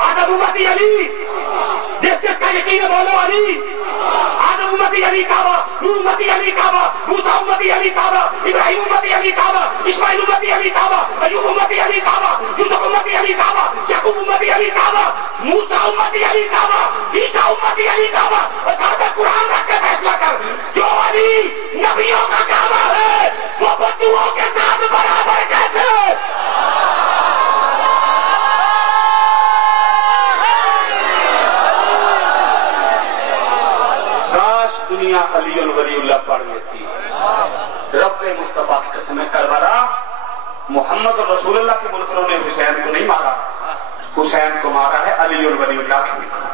آدم امتی علی، جس کا یقین بولو علی، آدم امتی علی کعبہ، نوح امتی علی کعبہ، موسیٰ امتی علی کعبہ، ابراہیم امتی علی کعبہ، اسماعیل امتی علی کعبہ، ایوب امتی علی کعبہ، یوسف امتی علی کعبہ، یعقوب امتی علی کعبہ، موسیٰ امتی علی کعبہ، عیسیٰ امتی علی کعبہ۔ اور ساتھ قرآن رکھ کے فیصلہ کر، جو علی نبیوں کا کعبہ ہے وہ بدوؤں کے ساتھ برابر کہتے ہیں۔ کاش دنیا علی ولی اللہ پڑھ لیتی۔ رب مصطفیٰ کی قسم کربلا، محمد رسول اللہ کے منکروں نے حسین کو نہیں مارا، حسین کو مارا ہے علی ولی اللہ کے منکروں۔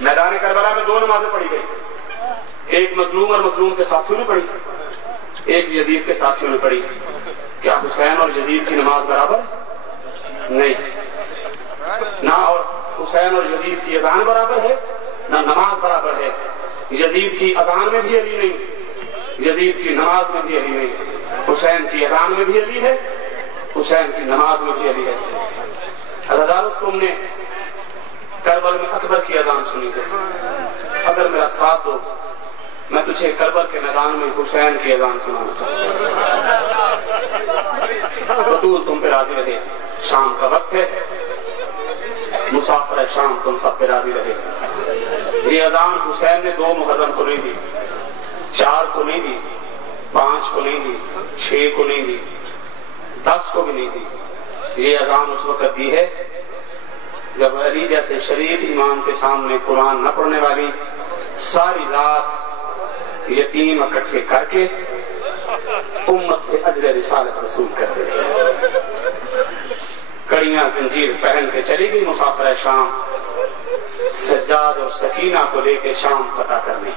میدان کربلا میں دو نمازیں پڑھی گئی، ایک مظلوم اور مظلوم کے ساتھیوں نے پڑھی، ایک یزید کے ساتھیوں نے پڑھی۔ کیا حسین اور یزید کی نماز برابر؟ نہیں، نہ اور حسین اور یزید کی اذان برابر ہے نہ نماز برابر ہے۔ یزید کی اذان میں بھی علی نہیں، یزید کی نماز میں بھی علی نہیں۔ حسین کی اذان میں بھی علی ہے، حسین کی نماز میں بھی علی ہے۔ عزیزانو، تم نے کربل میں اکبر کی اذان سنی ہے، اگر میرا ساتھ دو میں تجھے کربل کے میدان میں حسین کی اذان سنانا چاہتا ہوں۔ بطول تم پہ راضی رہے، شام کا وقت ہے، مسافر شام تم سب پہ راضی رہے۔ یہ اذان حسین نے 2 محرم کو نہیں دی، 4 کو نہیں دی، 5 کو نہیں دی، 6 کو نہیں دی، 10 کو بھی نہیں دی۔ یہ اذان اس وقت دی ہے جب علی جیسے شریف امام کے سامنے قرآن نہ پڑھنے والی ساری رات یتیم اکٹھے کر کے امت سے اجر رسالت وصول کرتے رہے۔ کڑیاں زنجیر پہن کے چلی گئی مسافر شام، سجاد اور سکینہ کو لے کے شام فتح کرنے۔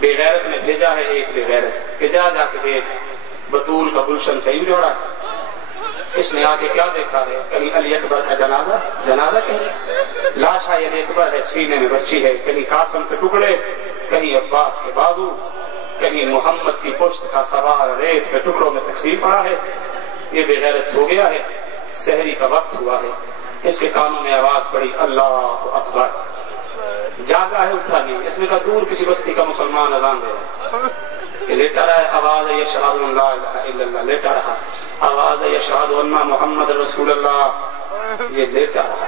بے غیرت نے بھیجا ہے ایک بے غیرت کہ جا کے دیکھ بطول کا گلشن صحیح جوڑا ہے۔ اس نے آ کے کیا دیکھا ہے؟ کہیں علی اکبر کا جنازہ کہیں لاشا علی اکبر ہے، سینے میں برچی ہے، کہیں قاسم سے ٹکڑے، کہیں عباس کے بازو، کہیں محمد کی پشت کا سوار ریت پہ ٹکڑوں میں تقسیم پڑا ہے۔ یہ بے غیرت سو گیا ہے، سحری کا وقت ہوا ہے، اس کے کانوں میں آواز پڑی اللہ اکبر۔ جاگا ہے، اٹھا نہیں۔ اس نے کہا دور کسی بستی کا مسلمان اذان دے رہا ہے، یہ لیٹا رہا ہے، آواز ہے یشہد ان لا الہ الا اللہ، لیٹا رہا، آواز ہے یشہد ان محمد رسول اللہ، یہ لیٹا رہا،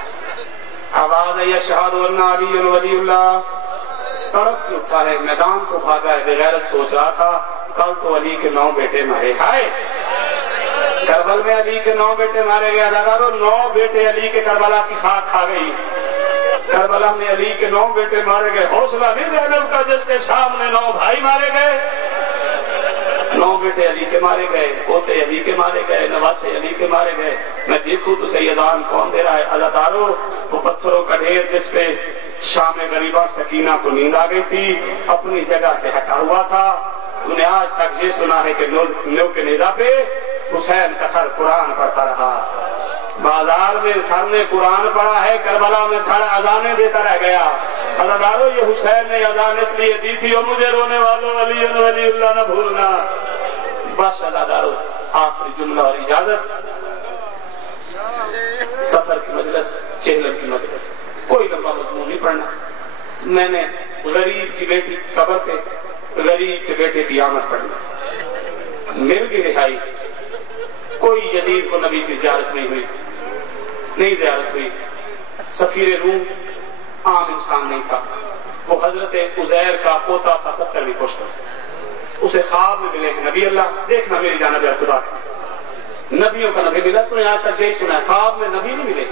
آواز ہے یشہد ان علی ولی اللہ، تڑپ کے اٹھا ہے، میدان کو بھاگا ہے۔ بے غیرت سوچ رہا تھا کل تو علی کے 9 بیٹے مارے، ہائے کربل میں علی کے 9 بیٹے مارے گئے۔ ہزاروں 9 بیٹے علی کے کربلا کی خاک کھا گئی۔ کربلا میں علی کے 9 بیٹے مارے گئے، حوصلہ نہیں زینب کا جس کے سامنے 9 بھائی مارے گئے۔ 9 بیٹے علی کے مارے گئے، پوتے علی کے مارے گئے، نواسے علی کے مارے گئے۔ میں دیکھوں تو صحیح اذان کون دے رہا ہے؟ عزادارو، وہ پتھروں کا ڈھیر جس پہ شام غریبہ سکینہ کو نیند آ گئی تھی اپنی جگہ سے ہٹا ہوا تھا۔ تو نے آج تک یہ سنا ہے کہ نو کے نیزہ پہ حسین کا سر قرآن پڑھتا رہا، بازار میں سر نے قرآن پڑھا ہے، کربلا میں کھڑا اذانیں دیتا رہ گیا۔ عزادارو، یہ حسین نے اذان اس لیے دی تھی، اور مجھے رونے والوں علی ولی اللہ نہ بھولنا۔ بس عزادارو، آخری جملہ اور اجازت، سفر کی مجلس، چہلم کی مجلس، کوئی لمبا مضمون نہیں پڑھنا۔ میں نے غریب کی بیٹی قبر پہ غریب کے بیٹے کی آمد پڑھی، مل گئی رہائی۔ کوئی یزید کو نبی کی زیارت نہیں زیارت ہوئی۔ سفیر روم عام انسان نہیں تھا، وہ حضرت عزیر کا پوتا تھا، 70ویں پشت۔ اسے خواب میں ملے نبی اللہ، دیکھنا میری جانب ہے خدا کی، نبیوں کا نبی ملا۔ تو نے آج تک یہی سنا ہے، خواب میں نبی نہیں ملے۔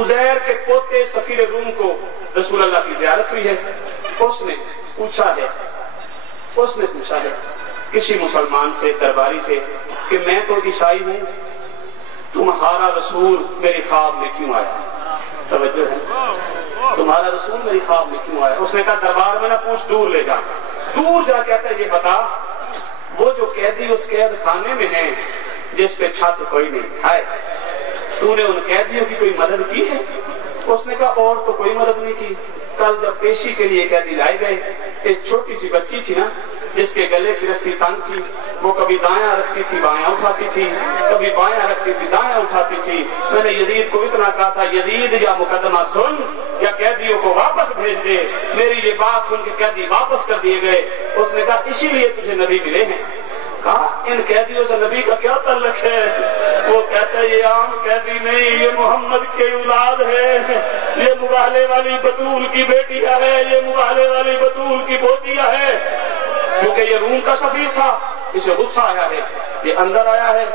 عزیر کے پوتے سفیر روم کو رسول اللہ کی زیارت ہوئی ہے۔ اس نے پوچھا ہے کسی مسلمان سے، درباری سے، کہ میں تو عیسائی ہوں، تمہارا رسول میری خواب میں کیوں آیا؟ توجہ ہے، تمہارا رسول میری خواب میں کیوں آیا؟ اس نے کہا دربار میں نہ پوچھ، دور لے جا۔ دور جا کہتا ہے یہ بتا، وہ جو قیدی اس قید خانے میں ہیں جس پہ چھت کوئی نہیں ہے، تو نے ان قیدیوں کی کوئی مدد کی ہے؟ اس نے کہا اور تو کوئی مدد نہیں کی۔ کل جب پیشی کے لیے قیدی لائے گئے، ایک چھوٹی سی بچی تھی نا، جس کے گلے کی رسی تنگ تھی، وہ کبھی دایاں رکھتی تھی بایاں اٹھاتی تھی، کبھی بایاں رکھتی تھی دایاں اٹھاتی تھی۔ میں نے یزید کو اتنا کہا تھا، یزید یا مقدمہ سن یا قیدیوں کو واپس بھیج دے۔ میری یہ بات سن کے قیدی واپس کر دیے گئے۔ اس نے کہا اسی لیے تجھے نبی ملے ہیں۔ کہا ان قیدیوں سے نبی کا کیا تعلق ہے؟ وہ کہتا ہے یہ عام قیدی نہیں، یہ محمد کی اولاد ہے، یہ مبالے والی بطول کی بیٹیاں ہے، یہ مبالے والی بطول کی پوتیاں ہے۔ کیونکہ یہ روم کا سفیر تھا، اسے غصہ آیا ہے، یہ اندر آیا ہے۔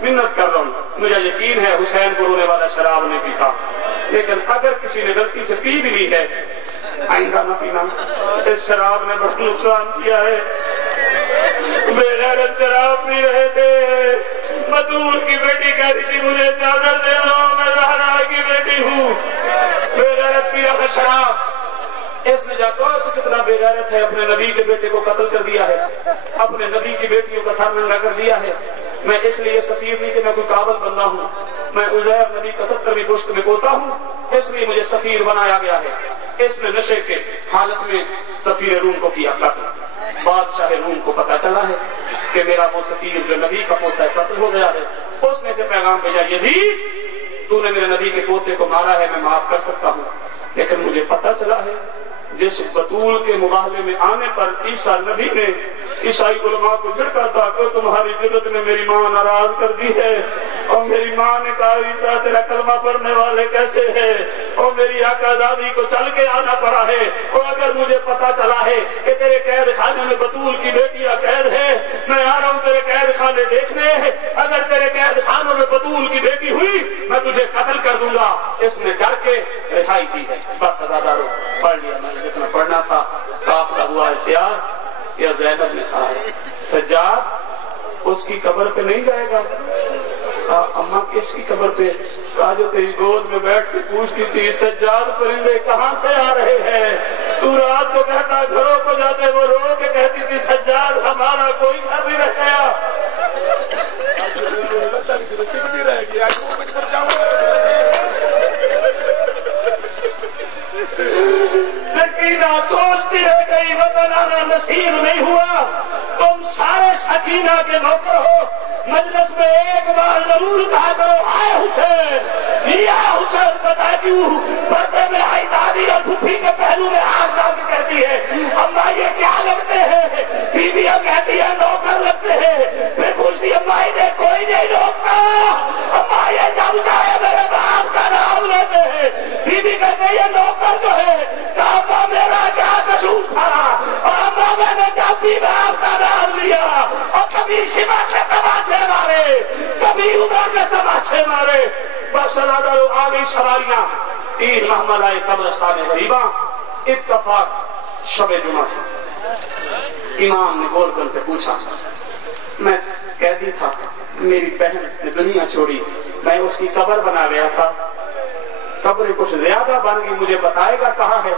منت کر رہا ہوں، مجھے یقین ہے حسین کو رونے والا شراب نہیں پیتا، لیکن اگر کسی نے غلطی سے پی بھی لی ہے آئندہ نہ پینا، اس شراب نے بڑا نقصان کیا ہے۔ بے غیرت شراب پی رہے تھے، مدور کی بیٹی کہتی تھی مجھے چادر دے دو، میں زہرا کی بیٹی ہوں۔ بے غیرت پی رہا تھا شراب۔ اس نے جاتا ہے تو کتنا بے غیرت ہے، اپنے نبی کے بیٹے کو قتل کر دیا ہے، اپنے نبی کی بیٹیوں کا سر ننگا کر دیا ہے۔ میں اس لیے سفیر نہیں کہ میں کوئی قابل بندہ ہوں، میں عزیر نبی کا 70ویں پشت میں پوتا ہوں، اس لیے مجھے سفیر بنایا گیا ہے۔ اس نے نشے کے حالت میں سفیر روم کو کیا قتل۔ بادشاہ روم کو پتا چلا ہے کہ میرا وہ سفیر جو نبی کا پوتا ہے قتل ہو گیا ہے۔ اس نے سے پیغام بھیجا، یزید تو نے میرے نبی کے پوتے کو مارا ہے، میں معاف کر سکتا ہوں، لیکن مجھے پتا چلا ہے جس بطول کے مباہلے میں آنے پر عیسیٰ نبی نے عیسائی علماء کو جھڑکا تھا کہ تمہاری جرت نے میری ماں ناراض کر دی ہے، اور میری ماں نے کہا عیسیٰ تیرا کلمہ پڑھنے والے کیسے ہیں، اور میری آقا دادی کو چل کے آنا پڑا ہے، اور اگر مجھے پتا چلا ہے کہ تیرے قید خانے میں بطول کی بیٹیاں قید ہے، میں آ رہا ہوں تیرے قید خانے دیکھنے، اگر تیرے قید خانوں میں بطول کی بیٹی ہوئی میں تجھے قتل کر دوں گا۔ اس نے ڈر کے رہائی دی ہے۔ بس ادادارو پڑھ لیا میں نے جتنا پڑھنا تھا، قافلہ ہوا ہے تیار۔ یا زینب نے کہا ہے سجاد اس کی قبر پہ نہیں جائے گا؟ اماں کس کی قبر پہ؟ کہا جو تیری گود میں بیٹھ کے پوچھتی تھی سجاد پرندے کہاں سے آ رہے ہیں، تو رات کو کہتا گھروں کو جاتے، وہ رو کے کہتی تھی سجاد ہمارا کوئی گھر نہیں رہ گیا۔ سکینہ سوچتی رہ گئی وطن آنا نصیب نہیں ہوا۔ تم سارے سکینہ کے نوکر ہو، مجلس میں ایک بار ضرور کہا کرو آئے حسین، یا حسین پتا کیوں پردے میں آئی دادی اور پھپھی کے پہلو میں آنکھ ڈال کے کہتی ہے اماں یہ کیا لگتے ہیں، بیویاں کہتی ہے نوکر لگتے ہیں، پھر پوچھتی اماں انہیں کوئی نہیں روکتا، اماں یہ جب چاہے میرے باپ کا نام لیتے ہیں، بیوی کہتے ہیں یہ نوکر جو ہے، اماں میرا کیا قصور تھا، اماں میں نے جب بھی باپ کا نام لیا، اور کبھی شمع کے تماچے مارے، کبھی عمر نے تماچے مارے۔ بس ادادارو آ گئی سواریاں، 3 محمل آئے قبرستان غریباں، اتفاق شب جمعہ تھی۔ امام نے گولکن سے پوچھا، میں قیدی تھا، میری بہن نے دنیا چھوڑی، میں اس کی قبر بنا گیا تھا، قبر کچھ زیادہ بن گئی، مجھے بتائے گا کہاں ہے؟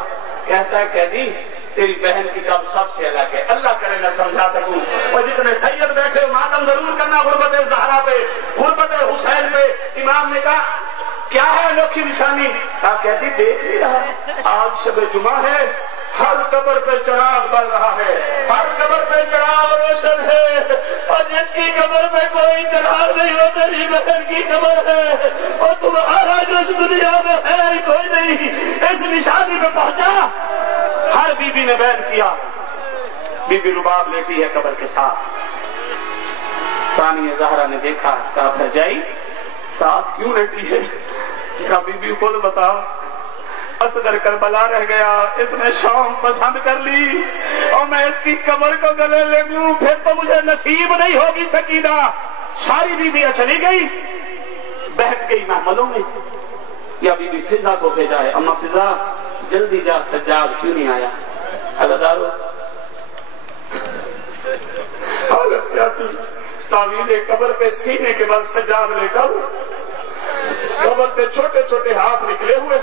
کہتا ہے قیدی تیری بہن کی قبر سب سے الگ ہے، اللہ کرے نہ سمجھا سکوں، اور جتنے سید بیٹھے ہو ماتم ضرور کرنا غربت زہرا پہ، غربت حسین پہ۔ امام نے کہا کیا ہے انوکھی نشانی؟ کہتی دیکھ نہیں رہا آج شب جمعہ ہے، ہر قبر پہ چراغ بل رہا ہے، ہر قبر پہ چراغ روشن ہے، اور جس کی قبر پہ کوئی چراغ نہیں وہ تیری بہن کی قبر ہے، اور تمہارا جو اس دنیا میں ہے کوئی نہیں۔ اس نشانی پہ پہنچا، ہر بی بی نے بیان کیا، بی بی رباب لیتی ہے قبر کے ساتھ۔ ثانیہ زہرا نے دیکھا، کہا بھرجائی ساتھ کیوں لیٹی ہے؟ کہا بی بی خود بتاؤ، اصغر کربلا رہ گیا، اس نے شام پسند کر لی، اور میں اس کی قبر کو گلے لے لوں پھر تو مجھے نصیب نہیں ہوگی سکینہ۔ ساری بیویاں چلی گئی، بہت گئی محملوں میں۔ یا بی بی فضا کو بھیجا ہے، اما فضا جلدی جا، سجاد کیوں نہیں آیا؟ عزادارو حالت کیا تھی؟ تعویذ قبر پہ سینے کے بل سجاد لیٹا ہوا، قبر سے چھوٹے چھوٹے ہاتھ نکلے ہوئے۔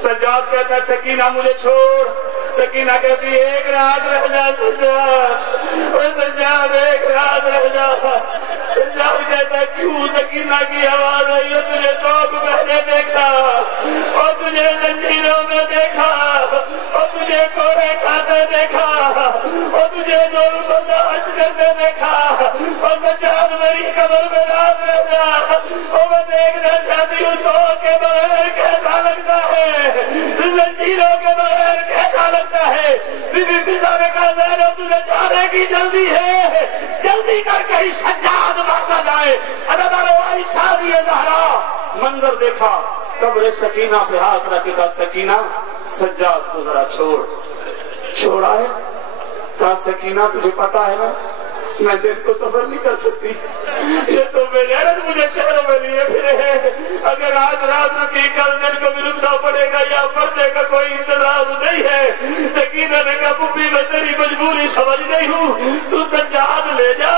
سجاد کہتا ہے سکینہ مجھے چھوڑ، سکینہ کہتی ہے ایک رات رہ جا سجاد، اور سجاد ایک رات رہ جا۔ سجاد کہتا ہے کیوں؟ سکینہ کی آواز آئی ہے تجھے توب پہنے دیکھا، اور تجھے زنجیروں میں دیکھا، اور تجھے کوڑے کھاتے دیکھا، اور تجھے ظلم برداشت کرتے دیکھا اور سجاد میری قبر میں رات رہنا اور میں دیکھنا چاہتی ہوں تو کے بغیر کیسا لگتا ہے زنجیروں کے بغیر کیسا لگتا ہے بی بی فضا نے کہا زینب تجھے جانے کی جلدی ہے جلدی کر کے سجاد مارنا جائے ادادار عائشہ بھی زہرا منظر دیکھا قبر سکینہ پہ ہاتھ رکھ کے کہا سکینہ سجاد کو ذرا چھوڑا ہے کہا سکینہ تجھے پتا ہے نا میں دن کو سفر نہیں کر سکتی یہ تو بے غیرت مجھے شہروں میں لیے پھرے ہیں اگر آج رات رکی کل دن کو بھی رکنا پڑے گا یا پردے کا کوئی انتظام نہیں ہے سکینہ نے کہا پھوپھی میں تیری مجبوری سمجھ نہیں ہوں تو سجاد لے جا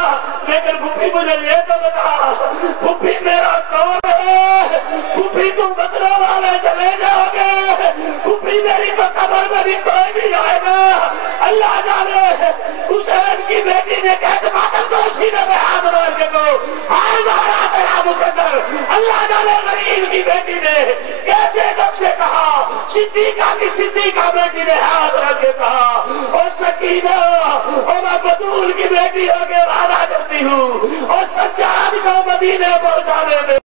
لیکن پھوپھی مجھے یہ تو بتا پھوپھی میرا کون ہے پھوپھی تم بدلوں والے چلے جاؤ گے پھوپھی میری تو قبر میں بھی کوئی نہیں آئے گا اللہ جانے حسین کی بیٹی نے کیسے ماتم کو سینے میں ہاتھ مار کے کو ہائے زہرا تیرا مقدر اللہ جانے غریب کی بیٹی نے کیسے دم سے کہا صدیقہ کی صدیقہ بیٹی نے ہاتھ رکھ کے کہا اور سکینہ اور میں بطول کی بیٹی ہو کے وعدہ کرتی ہوں اور سجاد کو مدینے پہنچانے میں